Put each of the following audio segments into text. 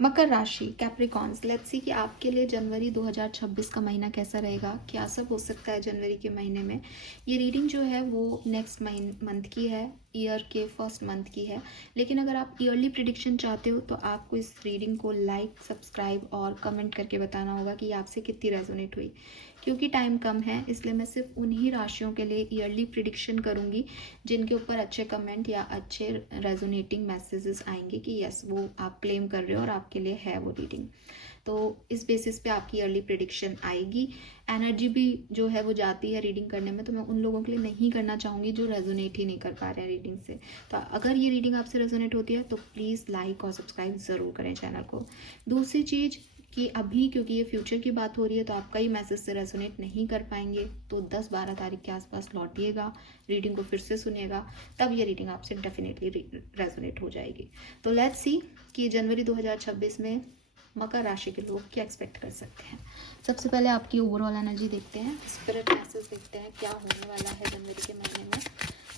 मकर राशि, Capricorns, let's see कि आपके लिए जनवरी 2026 का महीना कैसा रहेगा, क्या सब हो सकता है जनवरी के महीने में। ये रीडिंग जो है वो नेक्स्ट मंथ की है, ईयर के फर्स्ट मंथ की है। लेकिन अगर आप ईयरली प्रिडिक्शन चाहते हो तो आपको इस रीडिंग को लाइक, सब्सक्राइब और कमेंट करके बताना होगा कि आपसे कितनी रेजोनेट हुई। क्योंकि टाइम कम है इसलिए मैं सिर्फ उन्हीं राशियों के लिए ईयरली प्रिडिक्शन करूँगी जिनके ऊपर अच्छे कमेंट या अच्छे रेजोनेटिंग मैसेजेस आएंगे कि यस वो आप क्लेम कर रहे हो और आपके लिए है वो रीडिंग। तो इस बेसिस पे आपकी अर्ली प्रिडिक्शन आएगी। एनर्जी भी जो है वो जाती है रीडिंग करने में, तो मैं उन लोगों के लिए नहीं करना चाहूँगी जो रेजोनेट ही नहीं कर पा रहे हैं रीडिंग से। तो अगर ये रीडिंग आपसे रेजोनेट होती है तो प्लीज़ लाइक और सब्सक्राइब ज़रूर करें चैनल को। दूसरी चीज़ कि अभी क्योंकि ये फ्यूचर की बात हो रही है तो आपका ही मैसेज से रेजोनेट नहीं कर पाएंगे, तो 10-12 तारीख के आसपास लौटिएगा, रीडिंग को फिर से सुनिएगा, तब ये रीडिंग आपसे डेफिनेटली रेजोनेट हो जाएगी। तो लेट्स सी कि जनवरी 2026 में मकर राशि के लोग क्या एक्सपेक्ट कर सकते हैं। सबसे पहले आपकी ओवरऑल एनर्जी देखते हैं, स्पिरिट मैसेज देखते हैं क्या होने वाला है जनवरी के महीने में।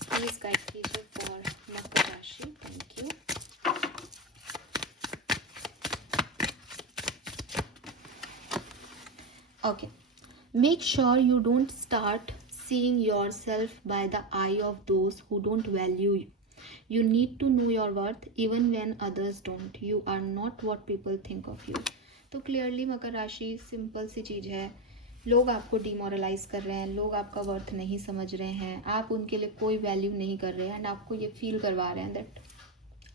प्लीज गाइड कीजिए फॉर मकर राशि। Thank you. Okay. Make sure you don't start seeing yourself by the eye of those who don't value you. You need to know your worth even when others don't. You are not what people think of you. तो clearly मकर राशि simple सी चीज़ है, लोग आपको demoralise कर रहे हैं, लोग आपका वर्थ नहीं समझ रहे हैं, आप उनके लिए कोई वैल्यू नहीं कर रहे हैं एंड आपको ये फील करवा रहे हैं दैट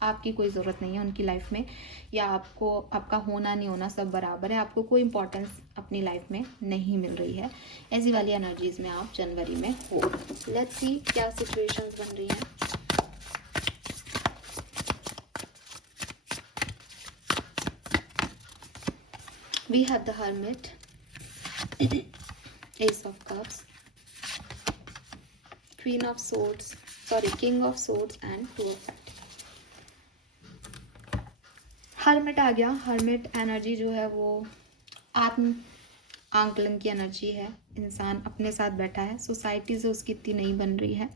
आपकी कोई ज़रूरत नहीं है उनकी लाइफ में, या आपको आपका होना नहीं होना सब बराबर है, आपको कोई इंपॉर्टेंस अपनी लाइफ में नहीं मिल रही है। ऐसी वाली एनर्जीज में आप जनवरी में हो। लेट्स सी क्या सिचुएशंस बन रही हैं। We have the hermit, ace of cups, queen of swords, sorry king of swords and two of pentacles. Hermit आ गया। हर्मिट एनर्जी जो है वो आत्म आंकलन की एनर्जी है। इंसान अपने साथ बैठा है, सोसाइटी से उसकी इतनी नहीं बन रही है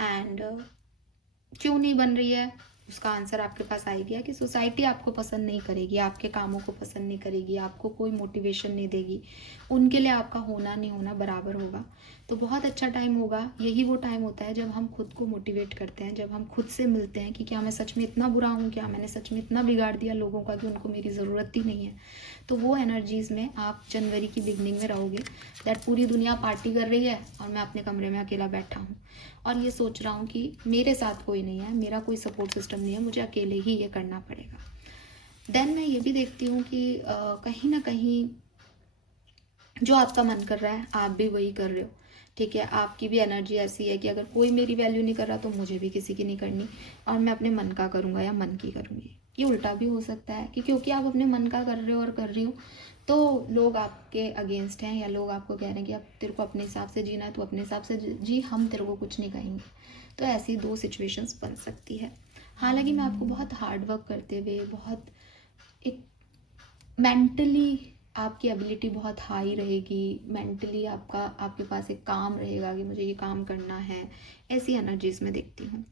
एंड क्यों नहीं बन रही है उसका आंसर आपके पास आएगा कि सोसाइटी आपको पसंद नहीं करेगी, आपके कामों को पसंद नहीं करेगी, आपको कोई मोटिवेशन नहीं देगी, उनके लिए आपका होना नहीं होना बराबर होगा। तो बहुत अच्छा टाइम होगा। यही वो टाइम होता है जब हम खुद को मोटिवेट करते हैं, जब हम खुद से मिलते हैं कि क्या मैं सच में इतना बुरा हूँ, क्या मैंने सच में इतना बिगाड़ दिया लोगों का कि उनको मेरी ज़रूरत ही नहीं है। तो वो एनर्जीज़ में आप जनवरी की बिगनिंग में रहोगे दैट पूरी दुनिया पार्टी कर रही है और मैं अपने कमरे में अकेला बैठा हूँ और ये सोच रहा हूँ कि मेरे साथ कोई नहीं है, मेरा कोई सपोर्ट सिस्टम नहीं है, मुझे अकेले ही ये करना पड़ेगा। देन मैं ये भी देखती हूँ कि कहीं ना कहीं जो आपका मन कर रहा है आप भी वही कर रहे हो, ठीक है। आपकी भी एनर्जी ऐसी है कि अगर कोई मेरी वैल्यू नहीं कर रहा तो मुझे भी किसी की नहीं करनी और मैं अपने मन का करूँगा या मन की करूँगी। ये उल्टा भी हो सकता है कि क्योंकि आप अपने मन का कर रहे हो और कर रही हो तो लोग आपके अगेंस्ट हैं या लोग आपको कह रहे हैं कि अब तेरे को अपने हिसाब से जीना है, तो अपने हिसाब से जी, हम तेरे को कुछ नहीं कहेंगे। तो ऐसी दो सिचुएशंस बन सकती है। हालांकि मैं आपको बहुत हार्ड वर्क करते हुए, बहुत एक मेंटली आपकी एबिलिटी बहुत हाई रहेगी, मेंटली आपके पास एक काम रहेगा कि मुझे ये काम करना है, ऐसी एनर्जीज में देखती हूँ।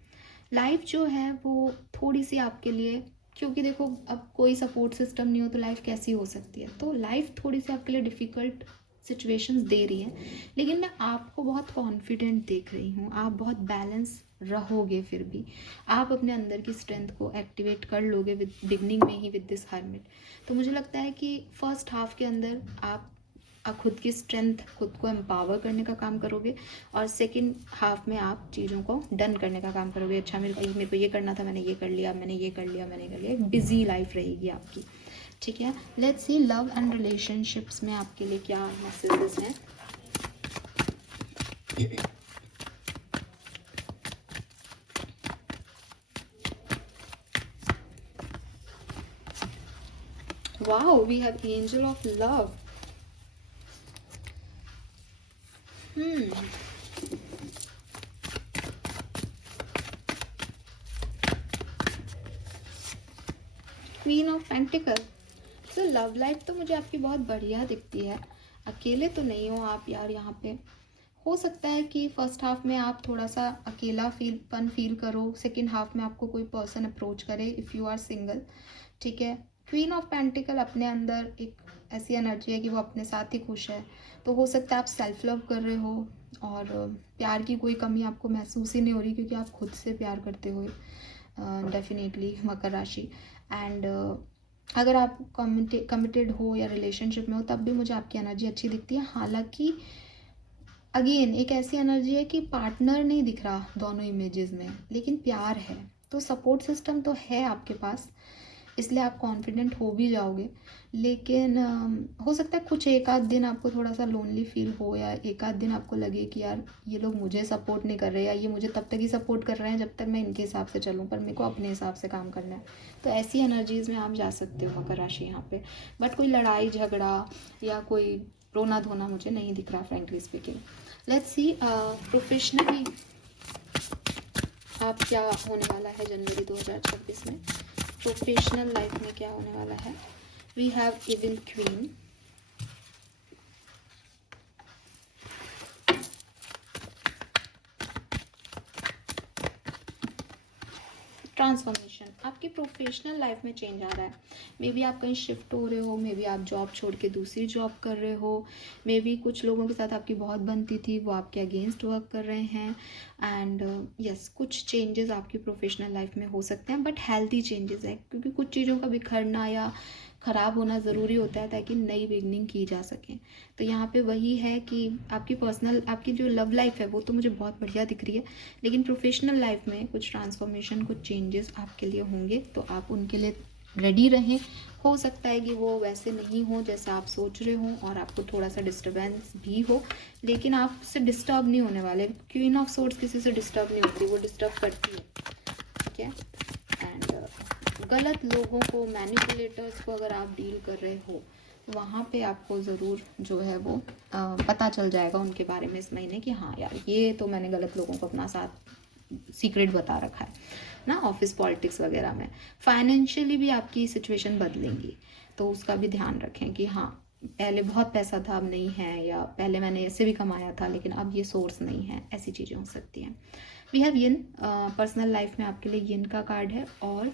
लाइफ जो है वो थोड़ी सी आपके लिए, क्योंकि देखो अब कोई सपोर्ट सिस्टम नहीं हो तो लाइफ कैसी हो सकती है, तो लाइफ थोड़ी सी आपके लिए डिफ़िकल्ट सिचुएशंस दे रही है, लेकिन मैं आपको बहुत कॉन्फिडेंट देख रही हूँ, आप बहुत बैलेंस रहोगे, फिर भी आप अपने अंदर की स्ट्रेंथ को एक्टिवेट कर लोगे विद बिगनिंग में ही विद दिस हर्मिट। तो मुझे लगता है कि फर्स्ट हाफ के अंदर आप खुद की स्ट्रेंथ, खुद को एम्पावर करने का काम करोगे और सेकंड हाफ में आप चीज़ों को डन करने का काम करोगे। अच्छा मेरे को ये करना था, मैंने ये कर लिया, मैंने ये कर लिया, मैंने कर लिया। एक बिजी लाइफ रहेगी आपकी, ठीक है। Let's see love and relationships में आपके लिए क्या मैसेजेस हैं। Wow, we have angel of love. Queen of pentacle. तो लव लाइफ तो मुझे आपकी बहुत बढ़िया दिखती है, अकेले तो नहीं हो आप यार। यहाँ पे हो सकता है कि फर्स्ट हाफ में आप थोड़ा सा अकेला फील करो, सेकंड हाफ में आपको कोई पर्सन अप्रोच करे इफ़ यू आर सिंगल, ठीक है। क्वीन ऑफ पेंटिकल अपने अंदर एक ऐसी एनर्जी है कि वो अपने साथ ही खुश है, तो हो सकता है आप सेल्फ लव कर रहे हो और प्यार की कोई कमी आपको महसूस ही नहीं हो रही, क्योंकि आप खुद से प्यार करते हो डेफिनेटली मकर राशि। एंड अगर आप कमिटेड हो या रिलेशनशिप में हो तब भी मुझे आपकी एनर्जी अच्छी दिखती है। हालांकि अगेन एक ऐसी एनर्जी है कि पार्टनर नहीं दिख रहा दोनों इमेजेस में, लेकिन प्यार है, तो सपोर्ट सिस्टम तो है आपके पास, इसलिए आप कॉन्फिडेंट हो भी जाओगे। लेकिन हो सकता है कुछ एक आध दिन आपको थोड़ा सा लोनली फील हो, या एक आध दिन आपको लगे कि यार ये लोग मुझे सपोर्ट नहीं कर रहे, या ये मुझे तब तक ही सपोर्ट कर रहे हैं जब तक मैं इनके हिसाब से चलूँ, पर मेरे को अपने हिसाब से काम करना है। तो ऐसी एनर्जीज़ में आप जा सकते हो मकर राशि यहाँ पे। बट कोई लड़ाई झगड़ा या कोई रोना धोना मुझे नहीं दिख रहा, frankly speaking. Let's see professionally आप क्या होने वाला है जनवरी 2026 में। प्रोफेशनल लाइफ में क्या होने वाला है। We have evil queen, transformation. आपकी प्रोफेशनल लाइफ में चेंज आ रहा है। मे बी आप कहीं शिफ्ट हो रहे हो, मे बी आप जॉब छोड़ के दूसरी जॉब कर रहे हो, मे बी कुछ लोगों के साथ आपकी बहुत बनती थी, वो आपके अगेंस्ट वर्क कर रहे हैं। एंड यस, कुछ चेंजेस आपकी प्रोफेशनल लाइफ में हो सकते हैं, बट हेल्थी चेंजेस है, क्योंकि कुछ चीज़ों का बिखरना या ख़राब होना ज़रूरी होता है ताकि नई बिगनिंग की जा सके। तो यहाँ पे वही है कि आपकी पर्सनल, आपकी जो लव लाइफ है वो तो मुझे बहुत बढ़िया दिख रही है, लेकिन प्रोफेशनल लाइफ में कुछ ट्रांसफॉर्मेशन, कुछ चेंजेस आपके लिए होंगे, तो आप उनके लिए रेडी रहें। हो सकता है कि वो वैसे नहीं हो जैसे आप सोच रहे हो और आपको थोड़ा सा डिस्टर्बेंस भी हो, लेकिन आप उससे डिस्टर्ब नहीं होने वाले। क्वीन ऑफ सोर्ड्स किसी से डिस्टर्ब नहीं होती, वो डिस्टर्ब करती है, ठीक है। एंड गलत लोगों को, मैनिपुलेटर्स को अगर आप डील कर रहे हो, वहाँ पे आपको ज़रूर जो है वो पता चल जाएगा उनके बारे में इस महीने कि हाँ यार ये तो मैंने गलत लोगों को अपना साथ सीक्रेट बता रखा है ना, ऑफिस पॉलिटिक्स वगैरह में। फाइनेंशियली भी आपकी सिचुएशन बदलेंगी, तो उसका भी ध्यान रखें कि हाँ पहले बहुत पैसा था अब नहीं है, या पहले मैंने ऐसे भी कमाया था लेकिन अब ये सोर्स नहीं है, ऐसी चीज़ें हो सकती हैं। We have yin, personal life में आपके लिए यिन का कार्ड है। और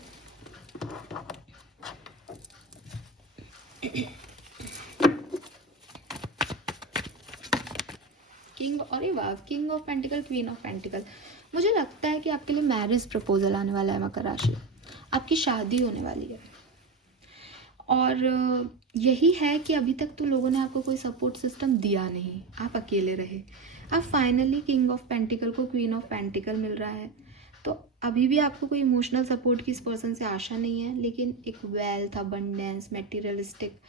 किंग, और ये वाह, king of pentacle, queen of pentacle. मुझे लगता है कि आपके लिए मैरिज प्रपोजल आने वाला है मकर राशि, आपकी शादी होने वाली है। और यही है कि अभी तक तो लोगों ने आपको कोई सपोर्ट सिस्टम दिया नहीं, आप अकेले रहे। अब फाइनली किंग ऑफ पेंटिकल को क्वीन ऑफ पेंटिकल मिल रहा है, तो अभी भी आपको कोई इमोशनल सपोर्ट की इस पर्सन से आशा नहीं है, लेकिन एक वेल्थ, अबंडेंस, मटेरियलिस्टिक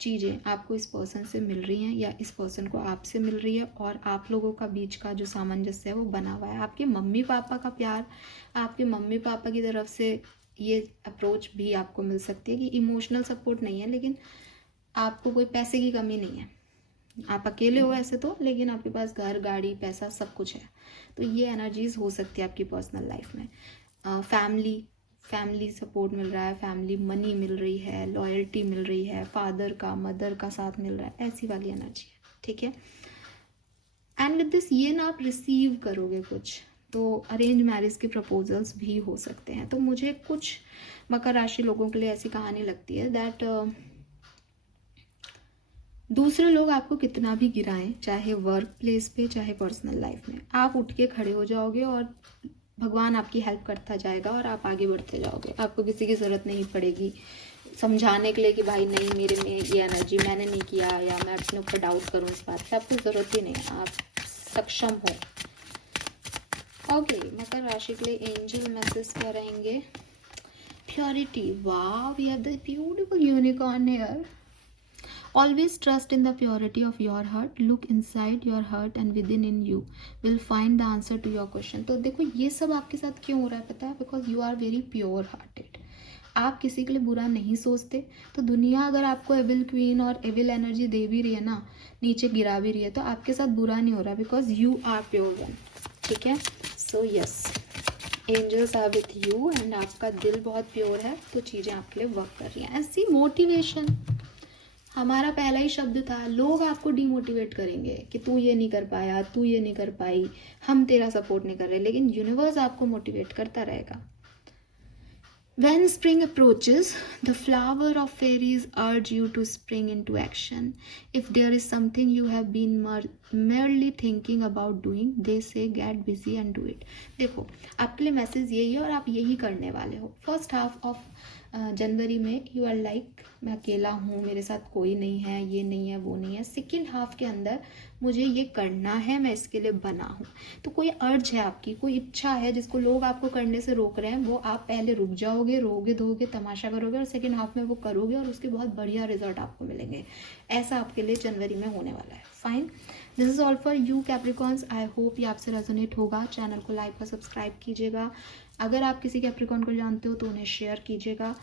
चीज़ें आपको इस पर्सन से मिल रही हैं, या इस पर्सन को आपसे मिल रही है, और आप लोगों का बीच का जो सामंजस्य है वो बना हुआ है। आपके मम्मी पापा का प्यार, आपके मम्मी पापा की तरफ से ये अप्रोच भी आपको मिल सकती है कि इमोशनल सपोर्ट नहीं है, लेकिन आपको कोई पैसे की कमी नहीं है। आप अकेले हो ऐसे तो, लेकिन आपके पास घर, गाड़ी, पैसा सब कुछ है। तो ये एनर्जीज हो सकती है आपकी पर्सनल लाइफ में। फैमिली सपोर्ट मिल रहा है, फैमिली मनी मिल रही है, लॉयल्टी मिल रही है, फादर का, मदर का साथ मिल रहा है, ऐसी वाली एनर्जी है, ठीक है। एंड विद दिस ये ना आप रिसीव करोगे कुछ, तो अरेंज मैरिज के प्रपोजल्स भी हो सकते हैं। तो मुझे कुछ मकर राशि लोगों के लिए ऐसी कहानी लगती है दैट दूसरे लोग आपको कितना भी गिराएं, चाहे वर्क प्लेस पे चाहे पर्सनल लाइफ में, आप उठ के खड़े हो जाओगे और भगवान आपकी हेल्प करता जाएगा और आप आगे बढ़ते जाओगे। आपको किसी की ज़रूरत नहीं पड़ेगी समझाने के लिए कि भाई नहीं मेरे में ये एनर्जी मैंने नहीं किया, या मैं अपने ऊपर डाउट करूँ इस बात पे, आपको ज़रूरत ही नहीं है, आप सक्षम हो। ओके, मकर राशि के लिए एंजल मैसेज क्या रहेंगे। प्योरिटी, वाह, we have the beautiful unicorn here. Always trust in the purity of your heart. Look inside your heart and within in you will find the answer to your question. तो देखो ये सब आपके साथ क्यों हो रहा है पता है, because you are very pure hearted. आप किसी के लिए बुरा नहीं सोचते, तो दुनिया अगर आपको एविल क्वीन और एविल एनर्जी दे भी रही है ना, नीचे गिरा भी रही है, तो आपके साथ बुरा नहीं हो रहा, because you are pure one, ठीक है। So yes, angels are with you and आपका दिल बहुत प्योर है, तो चीज़ें आपके लिए वर्क कर रही हैं। ऐसी मोटिवेशन हमारा पहला ही शब्द था। लोग आपको डिमोटिवेट करेंगे कि तू ये नहीं कर पाया, तू ये नहीं कर पाई, हम तेरा सपोर्ट नहीं कर रहे, लेकिन यूनिवर्स आपको मोटिवेट करता रहेगा। When spring approaches, the flower of fairies urge you to spring into action. If there is something you have been merely thinking about doing, they say get busy and do it. देखो, आपके लिए message यही है और आप यही करने वाले हो. फर्स्ट हाफ ऑफ जनवरी में यू आर लाइक मैं अकेला हूँ, मेरे साथ कोई नहीं है, ये नहीं है, वो नहीं है. सेकेंड हाफ के अंदर मुझे ये करना है, मैं इसके लिए बना हूँ. तो कोई अर्ज है आपकी, कोई इच्छा है जिसको लोग आपको करने से रोक रहे हैं, वो आप पहले रुक जाओगे, रोगे धोगे, तमाशा करोगे और सेकेंड हाफ में वो करोगे और उसके बहुत बढ़िया रिजल्ट आपको मिलेंगे. ऐसा आपके लिए जनवरी में होने वाला है. Fine, this is all for you Capricorns. I hope ये आपसे रेजोनेट होगा. चैनल को लाइक और सब्सक्राइब कीजिएगा. अगर आप किसी कैप्रिकॉन को जानते हो तो उन्हें शेयर कीजिएगा.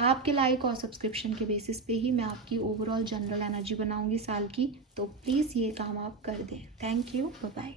आपके लाइक और सब्सक्रिप्शन के बेसिस पे ही मैं आपकी ओवरऑल जनरल एनर्जी बनाऊंगी साल की. तो प्लीज़ ये काम आप कर दें. Thank you. Bye bye.